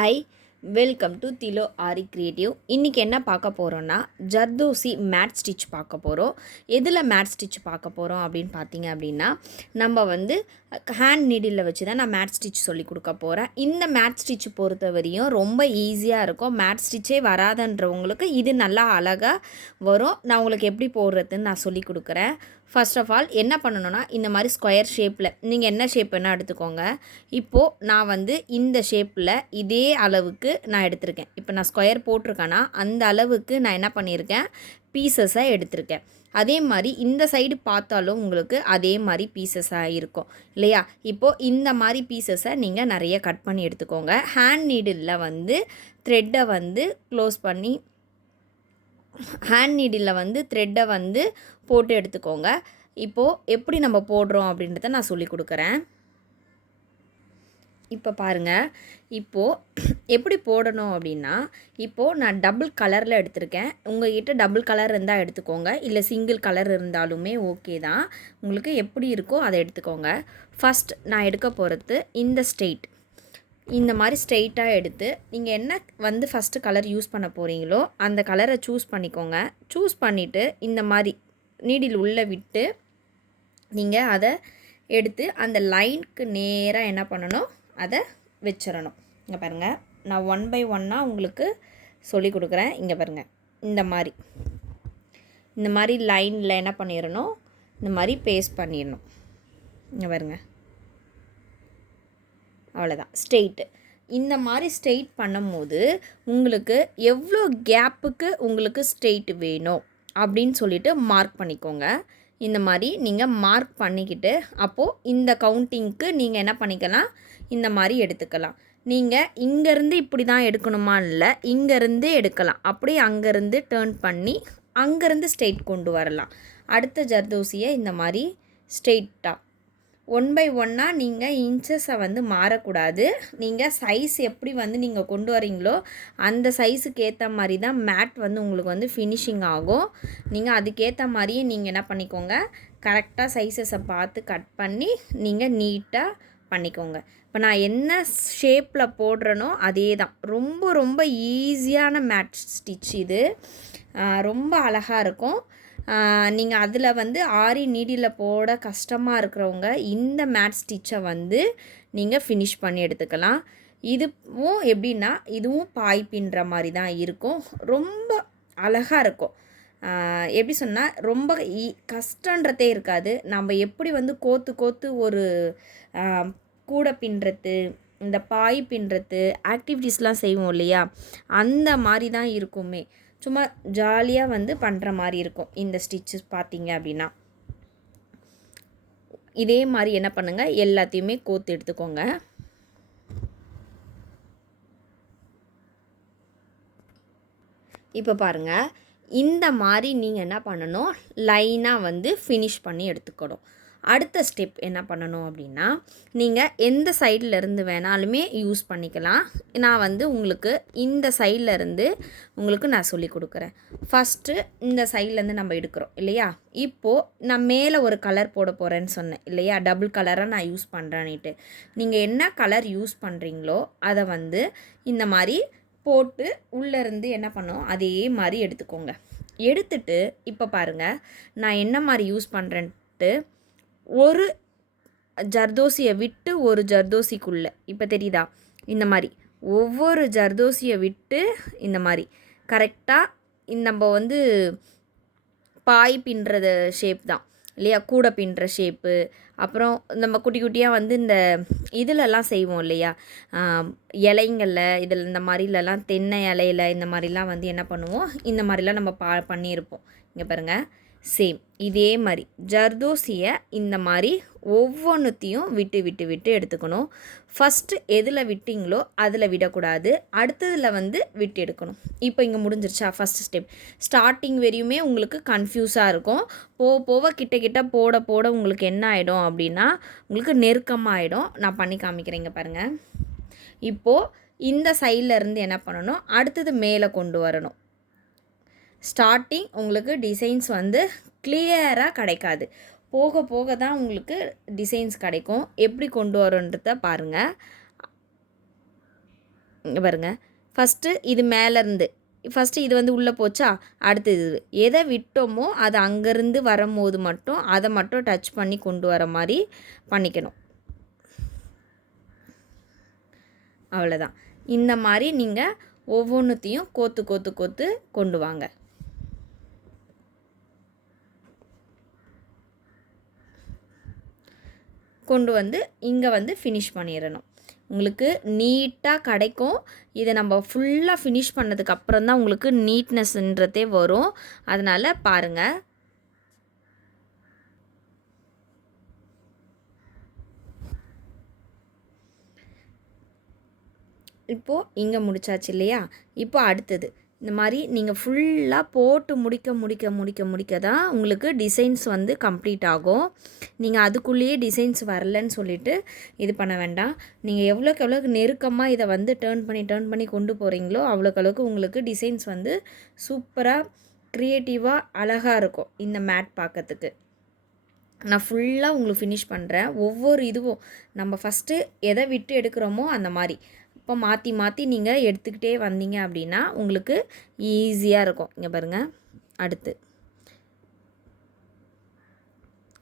Hi, welcome to திலோ aari creative. இன்றைக்கி என்ன பார்க்க போகிறோன்னா ஜர்தோசி மேட் ஸ்டிச் பார்க்க போகிறோம். எதில் மேட் ஸ்டிச் பார்க்க போகிறோம் அப்படின்னு பார்த்தீங்க அப்படின்னா, நம்ம வந்து ஹேண்ட் நீடிலில் வச்சு தான் நான் மேட் ஸ்டிச் சொல்லி கொடுக்க போகிறேன். இந்த மேட் ஸ்டிச் பொறுத்த வரையும் ரொம்ப ஈஸியாக இருக்கும். மேட் ஸ்டிச்சே வராதன்றவங்களுக்கு இது நல்லா அழகாக வரும். நான் உங்களுக்கு எப்படி போடுறதுன்னு நான் சொல்லி கொடுக்குறேன். ஃபர்ஸ்ட் ஆஃப் ஆல் என்ன பண்ணணுன்னா, இந்த மாதிரி ஸ்கொயர் ஷேப்பில் நீங்கள் என்ன ஷேப் வேணால் எடுத்துக்கோங்க. இப்போது நான் வந்து இந்த ஷேப்பில் இதே அளவுக்கு நான் எடுத்திருக்கேன். இப்போ நான் ஸ்கொயர் போட்டிருக்கேன்னா அந்த அளவுக்கு நான் என்ன பண்ணியிருக்கேன், பீசஸை எடுத்திருக்கேன். அதே மாதிரி இந்த சைடு பார்த்தாலும் உங்களுக்கு அதே மாதிரி பீசஸாக இருக்கும் இல்லையா? இப்போது இந்த மாதிரி பீசஸை நீங்கள் நிறைய கட் பண்ணி எடுத்துக்கோங்க. ஹேண்ட் நீடிலில் வந்து த்ரெட்டை வந்து க்ளோஸ் பண்ணி த்ரெட்டை வந்து போட்டு எடுத்துக்கோங்க. இப்போது எப்படி நம்ம போடுறோம் அப்படின்றத நான் சொல்லி கொடுக்குறேன். இப்போ பாருங்கள், இப்போது எப்படி போடணும் அப்படின்னா, இப்போது நான் டபுள் கலரில் எடுத்திருக்கேன். உங்கள்கிட்ட டபுள் கலர் இருந்தால் எடுத்துக்கோங்க, இல்லை சிங்கிள் கலர் இருந்தாலுமே ஓகே தான். உங்களுக்கு எப்படி இருக்கோ அதை எடுத்துக்கோங்க. ஃபஸ்ட் நான் எடுக்க போகிறது இந்த ஸ்ட்ரெயிட். இந்த மாதிரி ஸ்ட்ரெயிட்டாக எடுத்து நீங்கள் என்ன வந்து ஃபஸ்ட்டு கலர் யூஸ் பண்ண போகிறீங்களோ அந்த கலரை சூஸ் பண்ணிக்கோங்க. சூஸ் பண்ணிவிட்டு இந்த மாதிரி நீடில் உள்ளே விட்டு நீங்கள் அதை எடுத்து அந்த லைனுக்கு நேராக என்ன பண்ணணும், அதை வச்சிடணும். இங்கே பாருங்கள், நான் 1 by 1 உங்களுக்கு சொல்லி கொடுக்குறேன். இங்கே பாருங்கள், இந்த மாதிரி லைனில் என்ன பண்ணிடணும், இந்த மாதிரி பேஸ்ட் பண்ணிடணும். இங்கே பாருங்கள், அவ்வளோதான், ஸ்ட்ரெயிட்டு. இந்த மாதிரி ஸ்ட்ரெயிட் பண்ணும்போது உங்களுக்கு எவ்வளோ கேப்புக்கு உங்களுக்கு ஸ்ட்ரெயிட் வேணும் அப்படின்னு சொல்லிட்டு மார்க் பண்ணிக்கோங்க. இந்த மாதிரி நீங்கள் மார்க் பண்ணிக்கிட்டு அப்போது இந்த கவுண்டிங்க்கு நீங்கள் என்ன பண்ணிக்கலாம், இந்த மாதிரி எடுத்துக்கலாம். நீங்கள் இங்கேருந்து இப்படி தான் எடுக்கணுமா, இல்லை இங்கேருந்து எடுக்கலாம். அப்படியே அங்கேருந்து டேர்ன் பண்ணி அங்கேருந்து ஸ்ட்ரெயிட் கொண்டு வரலாம். அடுத்த ஜர்தோசியை இந்த மாதிரி ஸ்ட்ரெயிட்டாக 1 by 1 நீங்கள் இன்ச்சஸை வந்து மாறக்கூடாது. நீங்கள் சைஸ் எப்படி வந்து நீங்கள் கொண்டு வரீங்களோ அந்த சைஸுக்கு ஏற்ற மாதிரி தான் மேட் வந்து உங்களுக்கு வந்து ஃபினிஷிங் ஆகும். நீங்கள் அதுக்கேற்ற மாதிரியே நீங்கள் என்ன பண்ணிக்கோங்க, கரெக்டாக சைஸஸை பார்த்து கட் பண்ணி நீங்கள் நீட்டாக பண்ணிக்கோங்க. இப்போ நான் என்ன ஷேப்பில் போடுறேனோ அதே தான். ரொம்ப ரொம்ப ஈஸியான மேட் ஸ்டிச் இது. ரொம்ப அழகாக இருக்கும். நீங்கள் அதில் வந்து ஆரி நீடியில் போட கஷ்டமாக இருக்கிறவங்க இந்த மேட் ஸ்டிச்சை வந்து நீங்கள் ஃபினிஷ் பண்ணி எடுத்துக்கலாம். இதுவும் எப்படின்னா, இதுவும் பாய் பின்னுற மாதிரி தான் இருக்கும். ரொம்ப அழகாக இருக்கும். எப்படி சொன்னால், ரொம்ப கஷ்டன்றதே இருக்காது. நம்ம எப்படி வந்து கோத்து ஒரு கூடை பின்னுறது, இந்த பாய் பின்னுறது ஆக்டிவிட்டீஸ்லாம் செய்வோம் இல்லையா, அந்த மாதிரி தான் இருக்குமே. சும்மா ஜாலியாக வந்து பண்ணுற மாதிரி இருக்கும் இந்த ஸ்டிச்சஸ் பார்த்தீங்க அப்படின்னா. இதே மாதிரி என்ன பண்ணுங்கள், எல்லாத்தையுமே கோத்து எடுத்துக்கோங்க. இப்போ பாருங்கள், இந்த மாதிரி நீங்கள் என்ன பண்ணணும், லைனாக வந்து ஃபினிஷ் பண்ணி எடுத்துக்கணும். அடுத்த ஸ்டெப் என்ன பண்ணணும் அப்படின்னா, நீங்கள் எந்த சைடில் இருந்து வேணாலுமே யூஸ் பண்ணிக்கலாம். நான் வந்து உங்களுக்கு இந்த சைடில் இருந்து உங்களுக்கு நான் சொல்லி கொடுக்குறேன். ஃபஸ்ட்டு இந்த சைட்லேருந்து நம்ம எடுக்கிறோம் இல்லையா? இப்போது நான் மேலே ஒரு கலர் போட போகிறேன்னு சொன்னேன் இல்லையா, டபுள் கலராக நான் யூஸ் பண்ணுறேன்னுட்டு. நீங்கள் என்ன கலர் யூஸ் பண்ணுறீங்களோ அதை வந்து இந்த மாதிரி போட்டு உள்ளேருந்து என்ன பண்ணோம், அதே மாதிரி எடுத்துக்கோங்க. எடுத்துட்டு இப்போ பாருங்கள், நான் என்ன மாதிரி யூஸ் பண்ணுறேன்ட்டு ஒரு ஜர்தோசியை விட்டு ஒரு ஜர்தோசிக்குள்ளே, இப்போ தெரியுதா, இந்த மாதிரி ஒவ்வொரு ஜர்தோசியை விட்டு இந்த மாதிரி கரெக்டாக நம்ம வந்து பாய் பின்னுறது ஷேப் தான் இல்லையா, கூடை பின்னுற ஷேப்பு. அப்புறம் நம்ம குட்டி குட்டியாக வந்து இந்த இதிலெல்லாம் செய்வோம் இல்லையா, இலைங்களில், இதில் இந்த மாதிரிலலாம் தென்னை இலையில் இந்த மாதிரிலாம் வந்து என்ன பண்ணுவோம், இந்த மாதிரிலாம் நம்ம பண்ணியிருப்போம். இங்கே பாருங்கள், சேம் இதே மாதிரி ஜர்தோசியை இந்த மாதிரி ஒவ்வொன்றுத்தையும் விட்டு எடுத்துக்கணும். ஃபஸ்ட்டு எதில் விட்டிங்களோ அதில் விடக்கூடாது, அடுத்ததில் வந்து விட்டு எடுக்கணும். இப்போ இங்கே முடிஞ்சிருச்சா ஃபஸ்ட்டு ஸ்டெப். ஸ்டார்டிங் வரையுமே உங்களுக்கு கன்ஃபியூஸாக இருக்கும். போக கிட்ட போட உங்களுக்கு என்ன ஆகிடும் அப்படின்னா, உங்களுக்கு நெருக்கமாகிடும். நான் பண்ணி காமிக்கிறேங்க பாருங்கள். இப்போது இந்த சைடில் இருந்து என்ன பண்ணணும், அடுத்தது மேலே கொண்டு வரணும். ஸ்டார்டிங் உங்களுக்கு டிசைன்ஸ் வந்து கிளியராக கிடைக்காது. போக தான் உங்களுக்கு டிசைன்ஸ் கிடைக்கும். எப்படி கொண்டு வரோன்றத பாருங்கள். இங்கே பாருங்கள், ஃபஸ்ட்டு இது மேலேருந்து ஃபஸ்ட்டு இது வந்து உள்ளே போச்சா, அடுத்து இது எதை விட்டோமோ அது அங்கேருந்து வரும்போது மட்டும் அதை மட்டும் டச் பண்ணி கொண்டு வர மாதிரி பண்ணிக்கணும். அவ்வளோதான். இந்த மாதிரி நீங்கள் ஒவ்வொன்றுத்தையும் கோத்து கோத்து கோத்து கொண்டு வாங்க. கொண்டு வந்து இங்கே வந்து ஃபினிஷ் பண்ணிடணும். உங்களுக்கு நீட்டாக கிடைக்கும். இதை நம்ம ஃபுல்லாக ஃபினிஷ் பண்ணதுக்கப்புறம் தான் உங்களுக்கு நீட்னஸ்ன்றதே வரும். அதனால் பாருங்கள். இப்போது இங்கே முடிச்சாச்சு இல்லையா? இப்போ அடுத்தது இந்த மாதிரி நீங்கள் ஃபுல்லாக போட்டு முடிக்க தான் உங்களுக்கு டிசைன்ஸ் வந்து கம்ப்ளீட் ஆகும். நீங்கள் அதுக்குள்ளேயே டிசைன்ஸ் வரலன்னு சொல்லிவிட்டு இது பண்ண வேண்டாம். நீங்கள் எவ்வளோக்கு நெருக்கமாக இதை வந்து டேர்ன் பண்ணி கொண்டு போகிறீங்களோ அவ்வளோக்கு உங்களுக்கு டிசைன்ஸ் வந்து சூப்பராக க்ரியேட்டிவாக அழகாக இருக்கும் இந்த மேட் பார்க்கறதுக்கு. நான் ஃபுல்லாக உங்களுக்கு ஃபினிஷ் பண்ணுறேன். ஒவ்வொரு இதுவும் நம்ம ஃபஸ்ட்டு எதை விட்டு எடுக்கிறோமோ அந்த மாதிரி இப்போ மாற்றி நீங்கள் எடுத்துக்கிட்டே வந்தீங்க அப்படின்னா உங்களுக்கு ஈஸியாக இருக்கும். இங்கே பாருங்கள், அடுத்து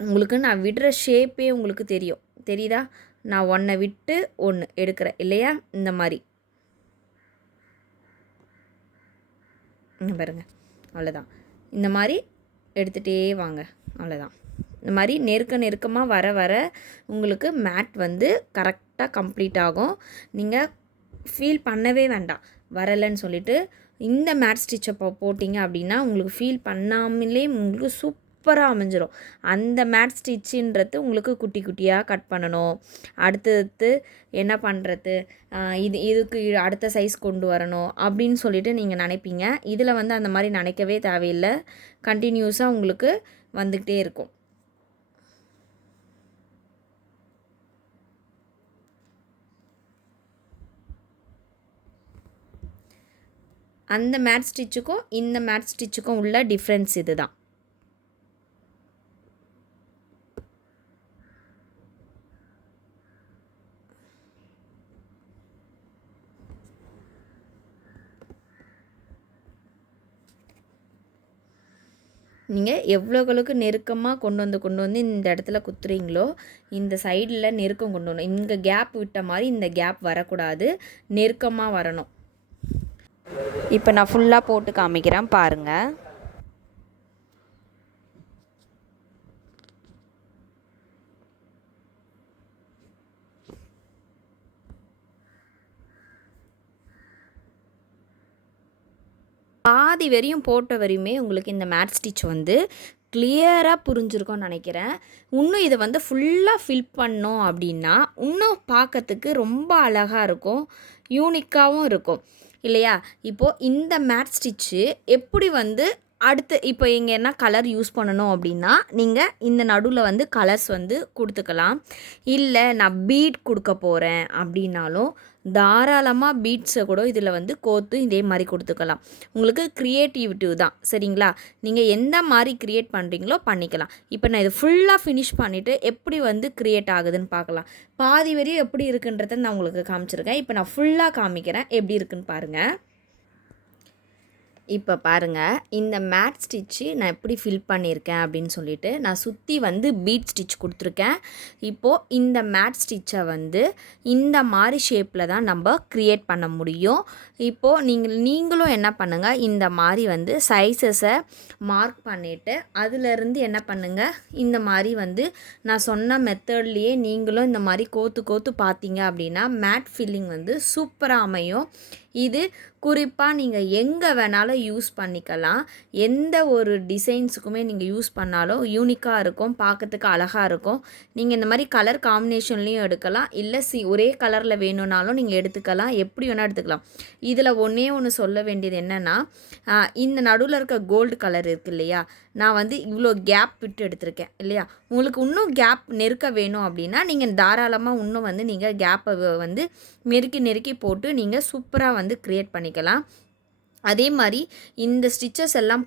உங்களுக்கு நான் விடுற ஷேப்பே உங்களுக்கு தெரியுதா? நான் ஒன்றை விட்டு ஒன்று எடுக்கிறேன் இல்லையா? இந்த மாதிரி இங்கே பாருங்கள், அவ்வளோதான். இந்த மாதிரி எடுத்துகிட்டே வாங்க, அவ்வளோதான். இந்த மாதிரி நெருக்கமாக வர உங்களுக்கு மேட் வந்து கரெக்டாக கம்ப்ளீட் ஆகும். நீங்கள் ஃபீல் பண்ணவே வேண்டாம் வரலைன்னு சொல்லிவிட்டு. இந்த மேட் ஸ்டிச்சை போட்டிங்க அப்படின்னா உங்களுக்கு ஃபீல் பண்ணாமலே உங்களுக்கு சூப்பராக அமைஞ்சிரும். அந்த மேட் ஸ்டிச்சுன்றது உங்களுக்கு குட்டி குட்டியாக கட் பண்ணணும். அடுத்தது என்ன பண்ணுறது, இதுக்கு அடுத்த சைஸ் கொண்டு வரணும் அப்படின்னு சொல்லிட்டு நீங்கள் நினைப்பீங்க. இதில் வந்து அந்த மாதிரி நினைக்கவே தேவையில்லை. கண்டினியூஸாக உங்களுக்கு வந்துக்கிட்டே இருக்கும். அந்த மேட் ஸ்டிச்சுக்கும் இந்த மேட் ஸ்டிச்சுக்கும் உள்ள டிஃப்ரென்ஸ் இது தான். நீங்கள் எவ்வளோகளுக்கு நெருக்கமாக கொண்டு வந்து இந்த இடத்துல குத்துறீங்களோ இந்த சைடில் நெருக்கம் கொண்டு வரணும். இங்கே கேப் விட்ட மாதிரி இந்த கேப் வரக்கூடாது, நெருக்கமாக வரணும். இப்போ நான் ஃபுல்லாக போட்டு காமிக்கிறேன் பாருங்கள். பாதி வரையும் போட்ட வரையுமே உங்களுக்கு இந்த மேட் ஸ்டிச் வந்து கிளியராக புரிஞ்சிருக்கோன்னு நினைக்கிறேன். இன்னும் இதை வந்து ஃபுல்லாக ஃபில் பண்ணோம் அப்படின்னா இன்னும் பார்க்கறதுக்கு ரொம்ப அழகாக இருக்கும், யூனிக்காகவும் இருக்கும் இல்லையா? இப்போது இந்த மேட் ஸ்டிச்சு எப்படி வந்து அடுத்து இப்போ இங்கே என்ன கலர் யூஸ் பண்ணணும் அப்படின்னா நீங்கள் இந்த நடுவில் வந்து கலர்ஸ் வந்து கொடுத்துக்கலாம். இல்லை நான் பீட் கொடுக்க போகிறேன் அப்படின்னாலும் தாராளமாக பீட்ஸை கூட இதில் வந்து கோத்து இதே மாதிரி கொடுத்துக்கலாம். உங்களுக்கு க்ரியேட்டிவிட்டி தான், சரிங்களா? நீங்கள் எந்த மாதிரி க்ரியேட் பண்ணுறீங்களோ பண்ணிக்கலாம். இப்போ நான் இது ஃபுல்லாக ஃபினிஷ் பண்ணிவிட்டு எப்படி வந்து க்ரியேட் ஆகுதுன்னு பார்க்கலாம். பாதி வரையும் எப்படி இருக்குன்றதை நான் உங்களுக்கு காமிச்சிருக்கேன். இப்போ நான் ஃபுல்லாக காமிக்கிறேன் எப்படி இருக்குன்னு பாருங்கள். இப்போ பாருங்கள், இந்த மேட் ஸ்டிச்சு நான் எப்படி ஃபில் பண்ணியிருக்கேன் அப்படின்னு சொல்லிட்டு நான் சுற்றி வந்து பீட் ஸ்டிச் கொடுத்துருக்கேன். இப்போது இந்த மேட் ஸ்டிச்சை வந்து இந்த மாதிரி ஷேப்பில் தான் நம்ம க்ரியேட் பண்ண முடியும். இப்போது நீங்களும் என்ன பண்ணுங்கள், இந்த மாதிரி வந்து சைஸஸை மார்க் பண்ணிவிட்டு அதிலேருந்து என்ன பண்ணுங்கள், இந்த மாதிரி வந்து நான் சொன்ன மெத்தட்லேயே நீங்களும் இந்த மாதிரி கோத்து பார்த்தீங்க அப்படின்னா மேட் ஃபில்லிங் வந்து சூப்பராக அமையும். இது குறிப்பாக நீங்கள் எங்கே வேணாலும் யூஸ் பண்ணிக்கலாம். எந்த ஒரு டிசைன்ஸுக்குமே நீங்கள் யூஸ் பண்ணாலும் யூனிக்காக இருக்கும், பார்க்கறதுக்கு அழகாக இருக்கும். நீங்கள் இந்த மாதிரி கலர் காம்பினேஷன்லேயும் எடுக்கலாம், இல்லை ஒரே கலரில் வேணும்னாலும் நீங்கள் எடுத்துக்கலாம், எப்படி வேணால் எடுத்துக்கலாம். இதில் ஒன்று சொல்ல வேண்டியது என்னென்னா, இந்த நடுவில் இருக்க கோல்டு கலர் இருக்குது இல்லையா, நான் வந்து இவ்வளோ கேப் விட்டு எடுத்திருக்கேன் இல்லையா. உங்களுக்கு இன்னும் கேப் நெருக்க வேணும் அப்படின்னா நீங்கள் தாராளமாக இன்னும் வந்து நீங்கள் கேப்பை வந்து நெருக்கி போட்டு நீங்கள் சூப்பராக வந்து க்ரியேட் பண்ணிக்கலாம். அதே மாதிரி இந்த ஸ்டிச்சஸ் எல்லாம்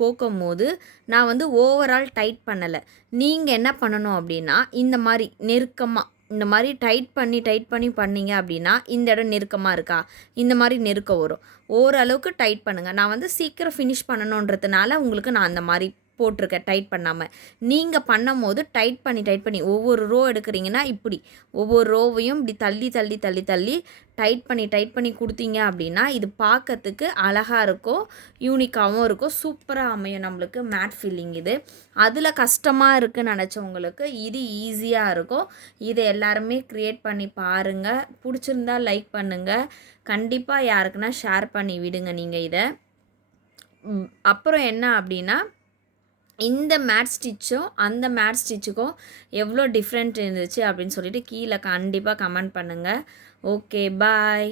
கோக்கும் போது நான் வந்து ஓவரால் டைட் பண்ணலை. நீங்கள் என்ன பண்ணணும் அப்படின்னா இந்த மாதிரி நெருக்கமாக இந்த மாதிரி டைட் பண்ணி பண்ணீங்க அப்படின்னா இந்த இடம் நெருக்கமாக இருக்கா, இந்த மாதிரி நெருக்கம் வரும். ஓரளவுக்கு டைட் பண்ணுங்கள். நான் வந்து சீக்கிரம் ஃபினிஷ் பண்ணணுன்றதுனால உங்களுக்கு நான் அந்த மாதிரி போட்டிருக்கேன் டைட் பண்ணாமல். நீங்கள் பண்ணும்போது டைட் பண்ணி ஒவ்வொரு ரோ எடுக்கிறீங்கன்னா இப்படி ஒவ்வொரு ரோவையும் இப்படி தள்ளி டைட் பண்ணி கொடுத்தீங்க அப்படின்னா இது பார்க்கறதுக்கு அழகாக இருக்கும், யூனிக்காகவும் இருக்கும், சூப்பராக அமையும் நம்மளுக்கு மேட் ஃபில்லிங். இது அதில் கஷ்டமாக இருக்குதுன்னு நினச்சவங்களுக்கு இது ஈஸியாக இருக்கும். இதை எல்லாருமே க்ரியேட் பண்ணி பாருங்கள். பிடிச்சிருந்தா லைக் பண்ணுங்கள், கண்டிப்பாக யாருக்குன்னா ஷேர் பண்ணி விடுங்க நீங்கள் இதை. அப்புறம் என்ன அப்படின்னா, இந்த மேட் ஸ்டிச்சும் அந்த மேட் ஸ்டிச்சுக்கும் எவ்வளோ டிஃப்ரெண்ட் இருந்துச்சு அப்படின்னு சொல்லிட்டு கீழே கண்டிப்பாக கமெண்ட் பண்ணுங்கள். ஓகே, பாய்.